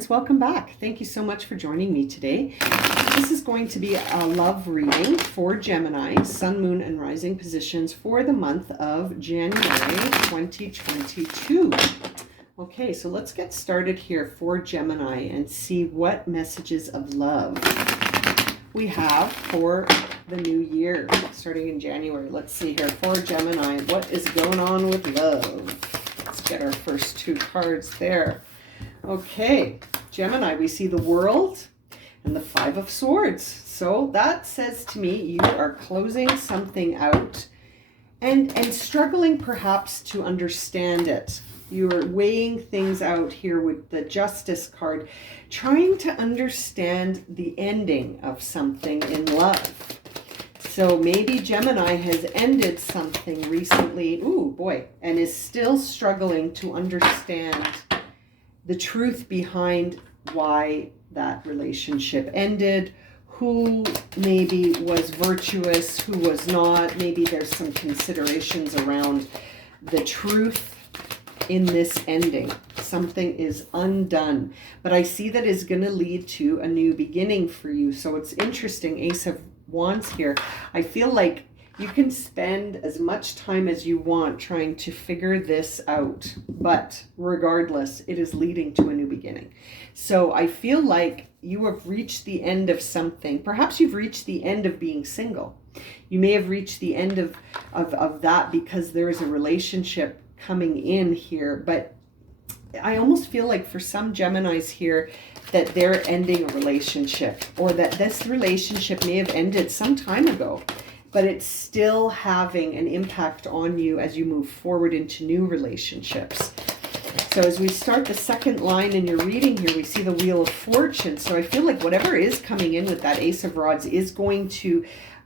friends, welcome back. Thank you so much for joining me today. This is going to be a love reading for Gemini, Sun, Moon, and Rising positions for the month of January 2022. Okay, so let's get started here for Gemini and see what messages of love we have for the new year, starting in January. Let's see here for Gemini, what is going on with love? Let's get our first two cards there. Okay, Gemini, we see the World and the Five of Swords. So that says to me you are closing something out and struggling perhaps to understand it. You're weighing things out here with the Justice card, trying to understand the ending of something in love. So maybe Gemini has ended something recently, ooh boy, and is still struggling to understand the truth behind why that relationship ended, who maybe was virtuous, who was not. Maybe there's some considerations around the truth in this ending. Something is undone, but I see that is going to lead to a new beginning for you. So it's interesting, Ace of Wands here. I feel like you can spend as much time as you want trying to figure this out, but regardless, it is leading to a new beginning. So I feel like you have reached the end of something. Perhaps you've reached the end of being single. You may have reached the end of that because there is a relationship coming in here, but I almost feel like for some Geminis here that they're ending a relationship, or that this relationship may have ended some time ago, but it's still having an impact on you as you move forward into new relationships. So as we start the second line in your reading here, we see the Wheel of Fortune. So I feel like whatever is coming in with that Ace of Rods is going to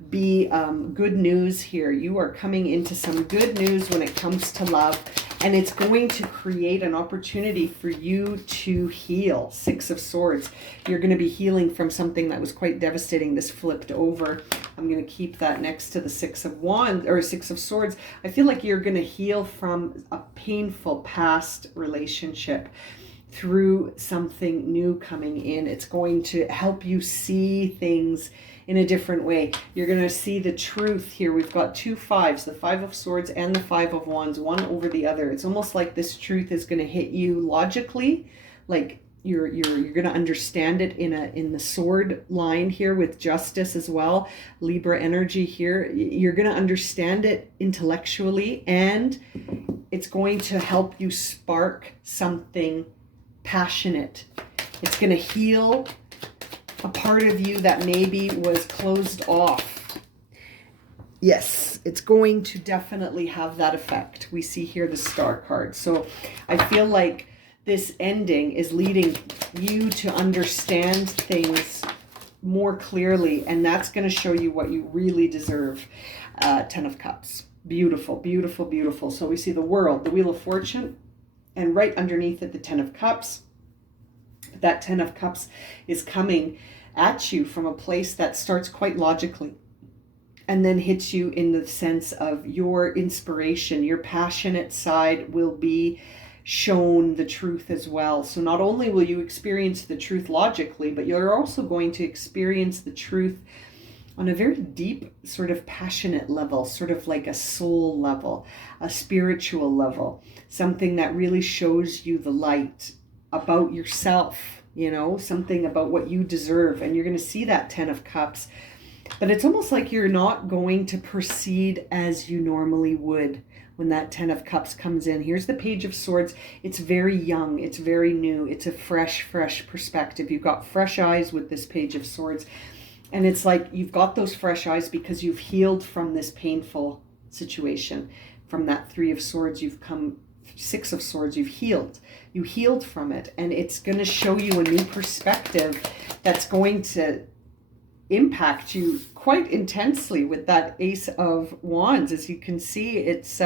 be good news here. You are coming into some good news when it comes to love, and it's going to create an opportunity for you to heal. Six of Swords. You're going to be healing from something that was quite devastating. This flipped over. I'm going to keep that next to the Six of Wands, or Six of Swords. I feel like you're going to heal from a painful past relationship through something new coming in. It's going to help you see things in a different way. You're going to see the truth here. We've got two fives, the Five of Swords and the Five of Wands, one over the other. It's almost like this truth is going to hit you logically, like you're going to understand it in the sword line here with Justice as well. Libra energy here. You're going to understand it intellectually, and it's going to help you spark something passionate. It's going to heal a part of you that maybe was closed off. Yes, it's going to definitely have that effect. We see here the Star card. So I feel like this ending is leading you to understand things more clearly, and that's going to show you what you really deserve. Ten of Cups. Beautiful, beautiful, beautiful. So we see the World, the Wheel of Fortune, and right underneath it, the Ten of Cups. That Ten of Cups is coming at you from a place that starts quite logically and then hits you in the sense of your inspiration. Your passionate side will be shown the truth as well. So not only will you experience the truth logically, but you're also going to experience the truth on a very deep sort of passionate level, sort of like a soul level, a spiritual level, something that really shows you the light about yourself, you know, something about what you deserve. And you're going to see that Ten of Cups, but it's almost like you're not going to proceed as you normally would when that Ten of Cups comes in. Here's the Page of Swords. It's very young. It's very new. It's a fresh perspective. You've got fresh eyes with this Page of Swords. And it's like you've got those fresh eyes because you've healed from this painful situation. From that Three of Swords, you've come, Six of Swords, you've healed. You healed from it. And it's going to show you a new perspective that's going to impact you quite intensely with that Ace of Wands. As you can see, it's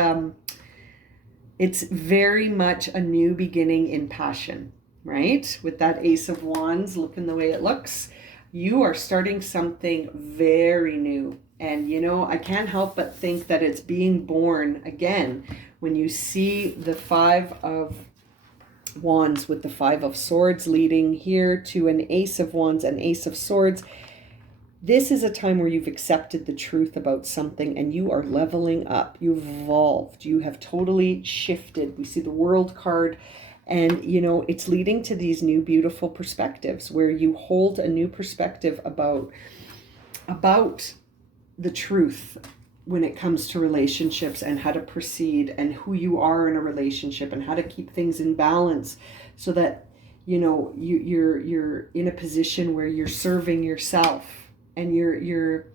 very much a new beginning in passion, right? With that Ace of Wands looking the way it looks, you are starting something very new. And, you know, I can't help but think that it's being born again when you see the Five of Wands with the Five of Swords leading here to an Ace of Wands and Ace of Swords. This is a time where you've accepted the truth about something and you are leveling up. You've evolved. You have totally shifted. We see the World card, and you know, it's leading to these new beautiful perspectives where you hold a new perspective about the truth when it comes to relationships and how to proceed and who you are in a relationship and how to keep things in balance so that, you know, you're in a position where you're serving yourself and you're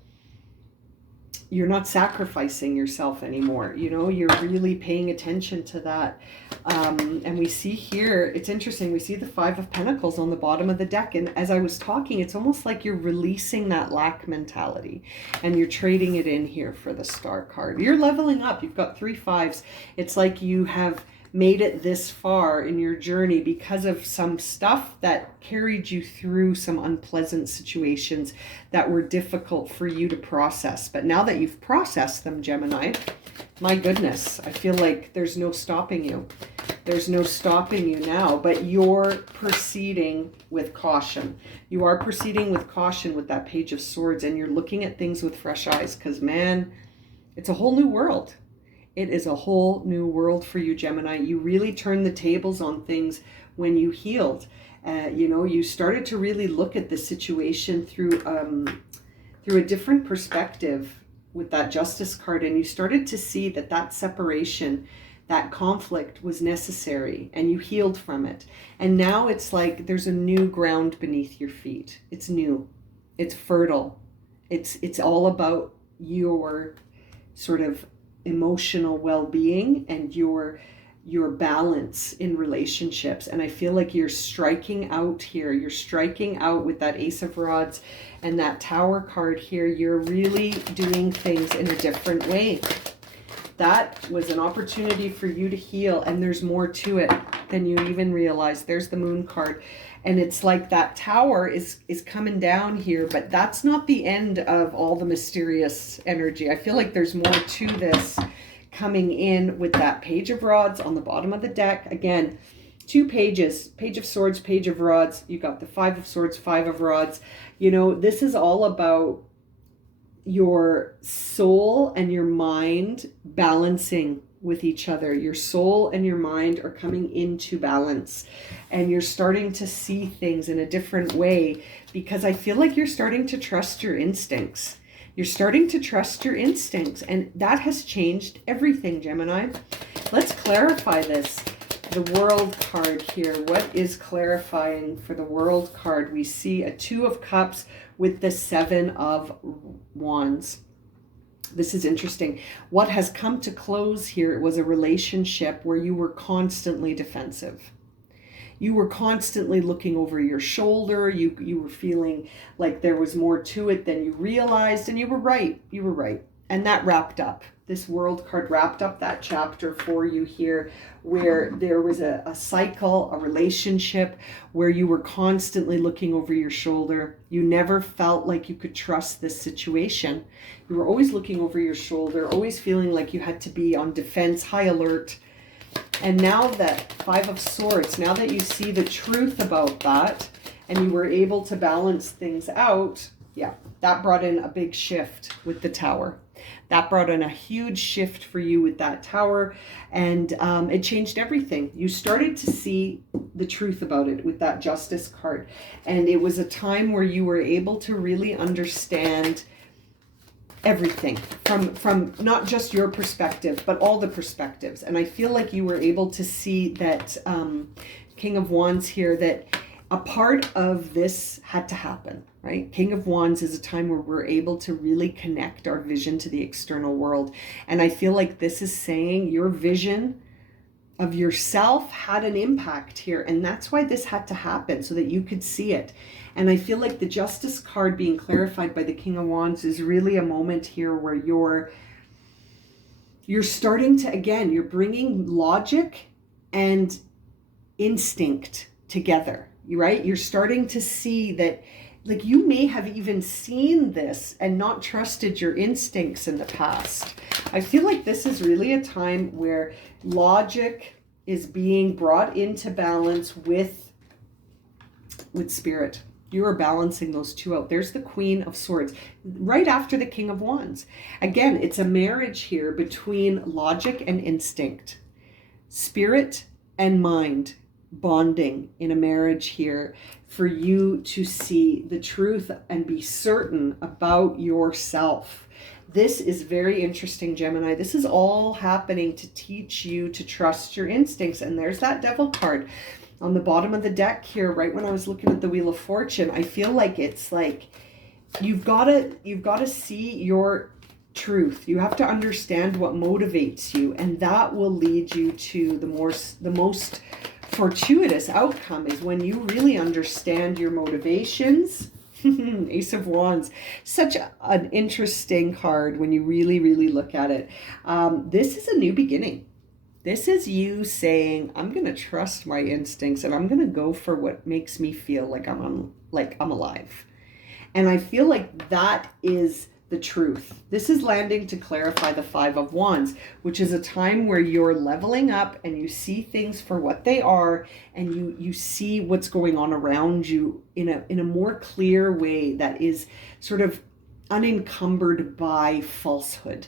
not sacrificing yourself anymore. You know, you're really paying attention to that. And we see here, it's interesting, we see the Five of Pentacles on the bottom of the deck. And as I was talking, it's almost like you're releasing that lack mentality and you're trading it in here for the Star card. You're leveling up. You've got 3 5s. It's like you have made it this far in your journey because of some stuff that carried you through some unpleasant situations that were difficult for you to process. But now that you've processed them, Gemini, my goodness, I feel like there's no stopping you. There's no stopping you now, but you're proceeding with caution. You are proceeding with caution with that Page of Swords, and you're looking at things with fresh eyes because, man, it's a whole new world. It is a whole new world for you, Gemini. You really turned the tables on things when you healed. You know, you started to really look at the situation through a different perspective with that Justice card, and you started to see that that separation, that conflict was necessary, and you healed from it. And now it's like there's a new ground beneath your feet. It's new. It's fertile. It's all about your sort of emotional well-being and your balance in relationships. And I feel like you're striking out here. You're striking out with that Ace of Rods and that Tower card here. You're really doing things in a different way. That was an opportunity for you to heal, and there's more to it than you even realize. There's the Moon card, and it's like that Tower is coming down here, but that's not the end of all the mysterious energy. I feel like there's more to this coming in with that Page of Rods on the bottom of the deck. Again, 2 pages, Page of Swords, Page of Rods. You got the Five of Swords, Five of Rods. You know, this is all about your soul and your mind balancing with each other. Your soul and your mind are coming into balance, and you're starting to see things in a different way because I feel like you're starting to trust your instincts. You're starting to trust your instincts, and that has changed everything, Gemini. Let's clarify this. The World card here. What is clarifying for the World card? We see a 2 of Cups with the 7 of Wands. This is interesting. What has come to close here was a relationship where you were constantly defensive. You were constantly looking over your shoulder. You were feeling like there was more to it than you realized, and you were right. You were right. And that wrapped up. This World card wrapped up that chapter for you here, where there was a cycle, a relationship where you were constantly looking over your shoulder. You never felt like you could trust this situation. You were always looking over your shoulder, always feeling like you had to be on defense, high alert. And now that Five of Swords, now that you see the truth about that and you were able to balance things out, yeah, that brought in a big shift with the Tower. That brought in a huge shift for you with that Tower, and it changed everything. You started to see the truth about it with that Justice card, and it was a time where you were able to really understand everything from not just your perspective, but all the perspectives. And I feel like you were able to see that King of Wands here, that a part of this had to happen, right? King of Wands is a time where we're able to really connect our vision to the external world. And I feel like this is saying your vision of yourself had an impact here. And that's why this had to happen, so that you could see it. And I feel like the Justice card being clarified by the King of Wands is really a moment here where you're starting to, again, you're bringing logic and instinct together, right? You're starting to see that, like, you may have even seen this and not trusted your instincts in the past. I feel like this is really a time where logic is being brought into balance with spirit. You are balancing those two out. There's the Queen of Swords right after the King of Wands. Again, it's a marriage here between logic and instinct, spirit and mind bonding in a marriage here for you to see the truth and be certain about yourself. This is very interesting, Gemini. This is all happening to teach you to trust your instincts. And there's that Devil card on the bottom of the deck here. Right when I was looking at the Wheel of Fortune, I feel like it's like you've got to see your truth. You have to understand what motivates you, and that will lead you to the most fortuitous outcome is when you really understand your motivations. Ace of Wands, such an interesting card when you really, really look at it. This is a new beginning. This is you saying, I'm going to trust my instincts and I'm going to go for what makes me feel like I'm alive. And I feel like that is the truth. This is landing to clarify the Five of Wands, which is a time where you're leveling up and you see things for what they are, and you see what's going on around you in a more clear way that is sort of unencumbered by falsehood.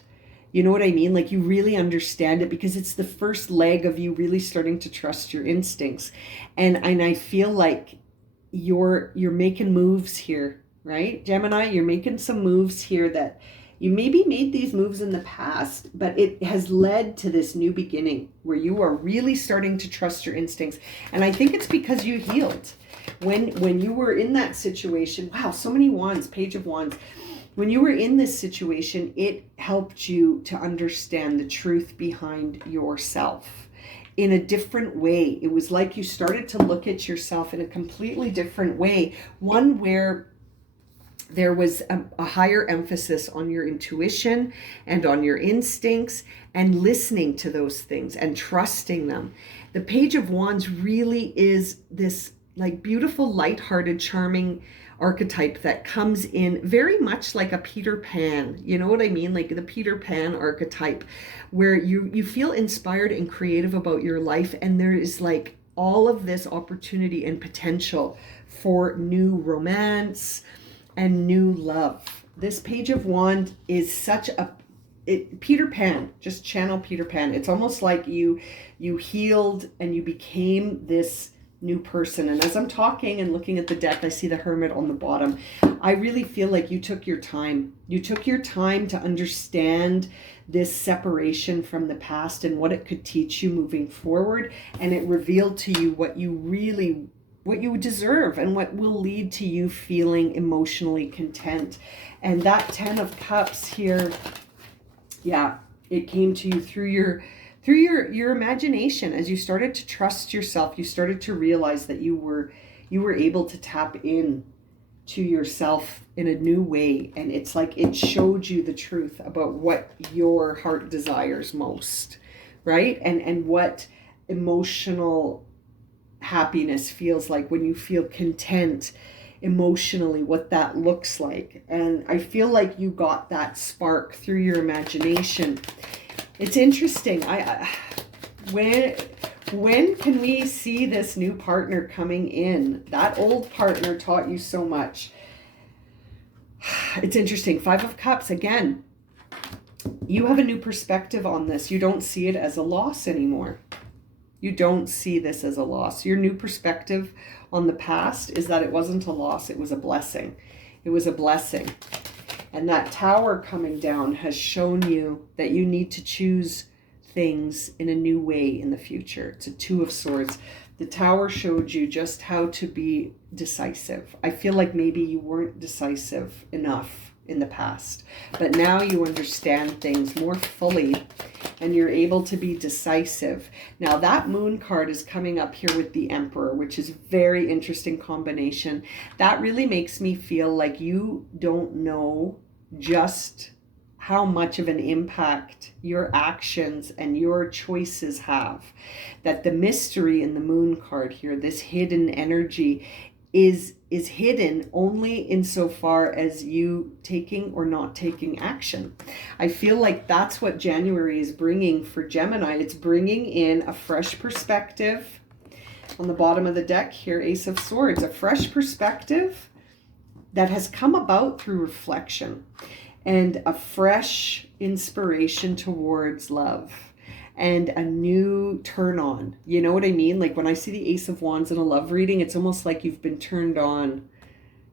You know what I mean? Like you really understand it because it's the first leg of you really starting to trust your instincts. And I feel like you're making moves here, right? Gemini, you're making some moves here that you maybe made these moves in the past, but it has led to this new beginning where you are really starting to trust your instincts. And I think it's because you healed. When you were in that situation, wow, so many wands, Page of Wands. When you were in this situation, it helped you to understand the truth behind yourself in a different way. It was like you started to look at yourself in a completely different way, one where there was a higher emphasis on your intuition and on your instincts and listening to those things and trusting them. The Page of Wands really is this like beautiful, lighthearted, charming archetype that comes in very much like a Peter Pan. You know what I mean? Like the Peter Pan archetype, where you feel inspired and creative about your life, and there is like all of this opportunity and potential for new romance and new love. This Page of Wands is such Peter Pan, just channel Peter Pan. It's almost like you healed and you became this new person. And as I'm talking and looking at the deck, I see the Hermit on the bottom. I really feel like you took your time. You took your time to understand this separation from the past and what it could teach you moving forward. And it revealed to you what you deserve and what will lead to you feeling emotionally content. And that 10 of Cups here, yeah, it came to you through your imagination. As you started to trust yourself, you started to realize that you were able to tap in to yourself in a new way. And it's like it showed you the truth about what your heart desires most, right? And what emotional happiness feels like when you feel content emotionally, what that looks like. And I feel like you got that spark through your imagination. It's interesting. When can we see this new partner coming in? That old partner taught you so much. It's interesting. 5 of Cups again. You have a new perspective on this. You don't see it as a loss anymore. You don't see this as a loss. Your new perspective on the past is that it wasn't a loss. It was a blessing. It was a blessing. And that Tower coming down has shown you that you need to choose things in a new way in the future. It's a 2 of Swords. The Tower showed you just how to be decisive. I feel like maybe you weren't decisive enough in the past, but now you understand things more fully and you're able to be decisive. Now that Moon card is coming up here with the Emperor, which is a very interesting combination. That really makes me feel like you don't know just how much of an impact your actions and your choices have. That the mystery in the Moon card here, this hidden energy, is hidden only insofar as you taking or not taking action. I feel like that's what January is bringing for Gemini. It's bringing in a fresh perspective. On the bottom of the deck here, Ace of Swords, a fresh perspective that has come about through reflection and a fresh inspiration towards love and a new turn on. You know what I mean? Like when I see the Ace of Wands in a love reading, it's almost like you've been turned on.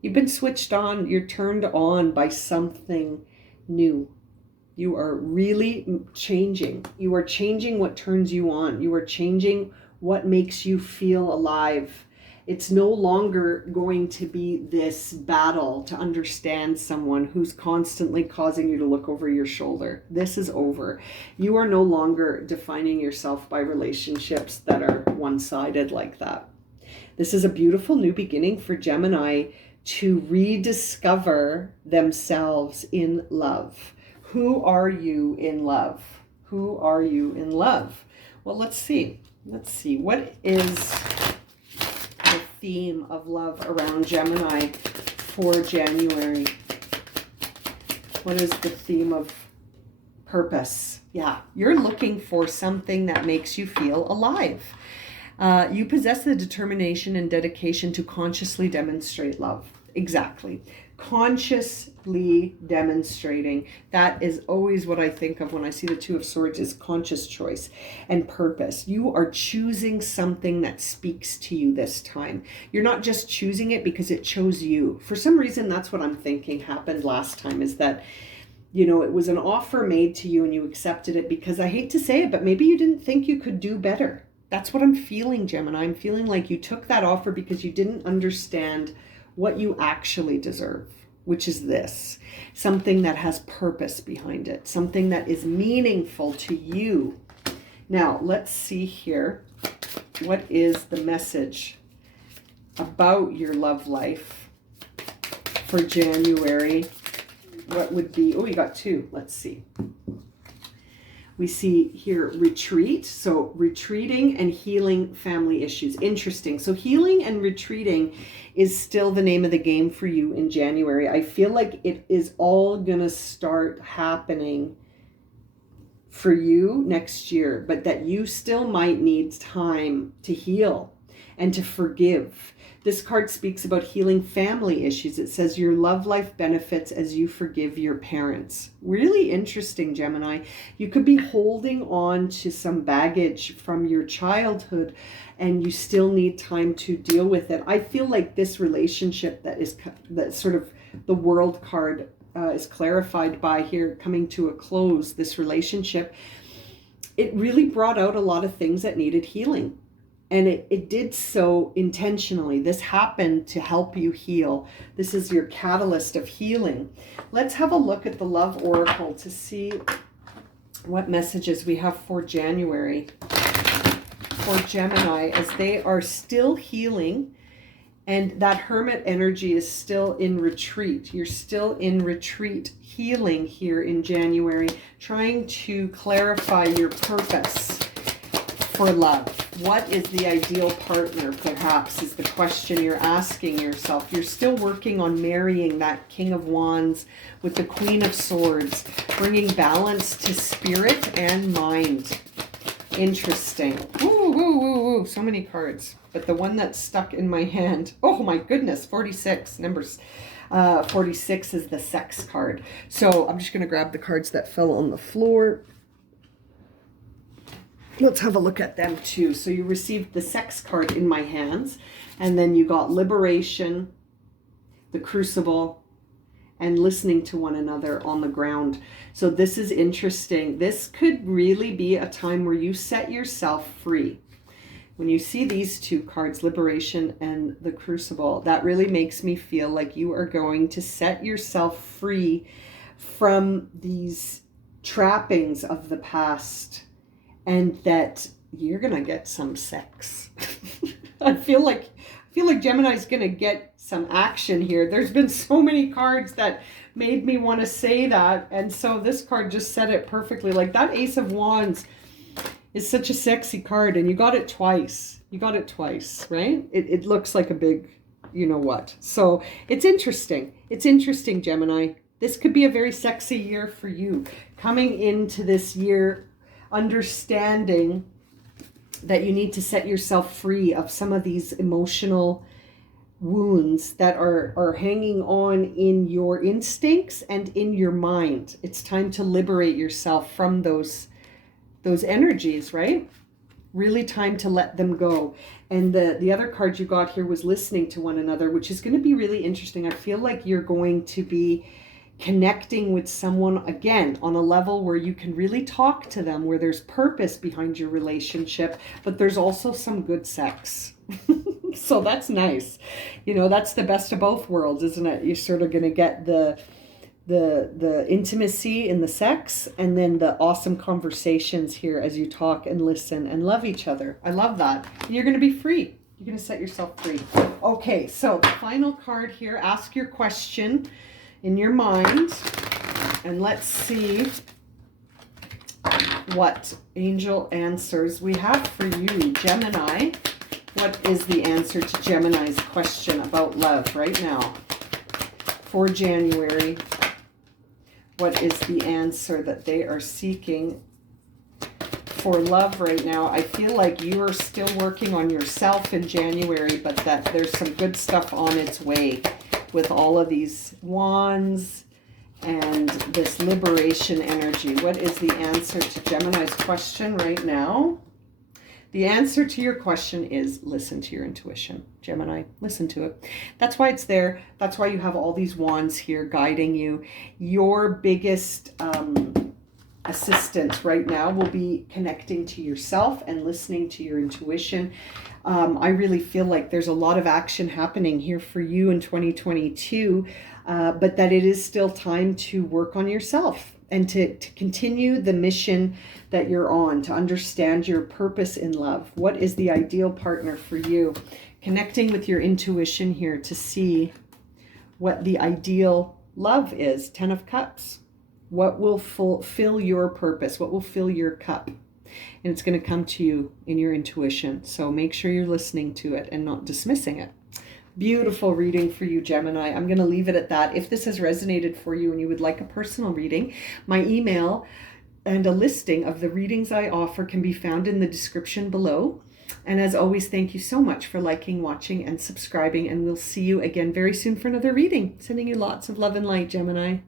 You've been switched on. You're turned on by something new. You are really changing. You are changing what turns you on. You are changing what makes you feel alive. It's no longer going to be this battle to understand someone who's constantly causing you to look over your shoulder. This is over. You are no longer defining yourself by relationships that are one-sided like that. This is a beautiful new beginning for Gemini to rediscover themselves in love. Who are you in love? Who are you in love? Well, let's see. Let's see. What is the theme of love around Gemini for January? What is the theme of purpose? Yeah, you're looking for something that makes you feel alive. You possess the determination and dedication to consciously demonstrate love. Exactly. Consciously demonstrating. That is always what I think of when I see the Two of Swords, is conscious choice and purpose. You are choosing something that speaks to you this time. You're not just choosing it because it chose you. For some reason, that's what I'm thinking happened last time, is that, you know, it was an offer made to you and you accepted it because, I hate to say it, but maybe you didn't think you could do better. That's what I'm feeling, Gemini. I'm feeling like you took that offer because you didn't understand what you actually deserve, which is this, something that has purpose behind it, something that is meaningful to you. Now, let's see here. What is the message about your love life for January? What would be, oh, you got two. Let's see. We see here retreat. So retreating and healing family issues. Interesting. So healing and retreating is still the name of the game for you in January. I feel like it is all going to start happening for you next year, but that you still might need time to heal and to forgive. This card speaks about healing family issues. It says your love life benefits as you forgive your parents. Really interesting, Gemini. You could be holding on to some baggage from your childhood and you still need time to deal with it. I feel like this relationship that sort of the World card is clarified by here coming to a close, this relationship, it really brought out a lot of things that needed healing. And it did so intentionally. This happened to help you heal. This is your catalyst of healing. Let's have a look at the Love Oracle to see what messages we have for January for Gemini as they are still healing. And that Hermit energy is still in retreat. You're still in retreat, healing here in January, trying to clarify your purpose for love. What is the ideal partner, perhaps, is the question you're asking yourself. You're still working on marrying that King of Wands with the Queen of Swords, bringing balance to spirit and mind. Interesting. Ooh, ooh, ooh, ooh, so many cards. But the one that's stuck in my hand, oh my goodness, 46. Numbers 46 is the Sex card. So I'm just going to grab the cards that fell on the floor. Let's have a look at them too. So you received the Sex card in my hands, and then you got Liberation, the Crucible, and listening to one another on the ground. So this is interesting. This could really be a time where you set yourself free. When you see these two cards, Liberation and the Crucible, that really makes me feel like you are going to set yourself free from these trappings of the past, and that you're going to get some sex. I feel like Gemini's going to get some action here. There's been so many cards that made me want to say that. And so this card just said it perfectly. Like that Ace of Wands is such a sexy card, and you got it twice. You got it twice, right? It looks like a big you know what. So it's interesting. It's interesting, Gemini. This could be a very sexy year for you. Coming into this year, understanding that you need to set yourself free of some of these emotional wounds that are hanging on in your instincts and in your mind. It's time to liberate yourself from those energies, right? Really time to let them go. And the other card you got here was listening to one another, which is going to be really interesting. I feel like you're going to be connecting with someone again on a level where you can really talk to them, where there's purpose behind your relationship, but there's also some good sex. So that's nice. You know, that's the best of both worlds, isn't it? You're sort of going to get the intimacy in the sex, and then the awesome conversations here as you talk and listen and love each other. I love that. And you're going to be free. You're going to set yourself free. Okay, so the final card here. Ask your question in your mind, and let's see what angel answers we have for you, Gemini. What is the answer to Gemini's question about love right now for January? What is the answer that they are seeking for love right now? I feel like you are still working on yourself in January, but that there's some good stuff on its way with all of these wands and this liberation energy. What is the answer to Gemini's question right now? The answer to your question is listen to your intuition, Gemini. Listen to it. That's why it's there. That's why you have all these wands here guiding you. Your biggest assistant right now will be connecting to yourself and listening to your intuition. I really feel like there's a lot of action happening here for you in 2022, but that it is still time to work on yourself and to continue the mission that you're on, to understand your purpose in love. What is the ideal partner for you? Connecting with your intuition here to see what the ideal love is. 10 of Cups. What will fulfill your purpose? What will fill your cup? And it's going to come to you in your intuition. So make sure you're listening to it and not dismissing it. Beautiful reading for you, Gemini. I'm going to leave it at that. If this has resonated for you and you would like a personal reading, my email and a listing of the readings I offer can be found in the description below. And as always, thank you so much for liking, watching, and subscribing. And we'll see you again very soon for another reading. Sending you lots of love and light, Gemini.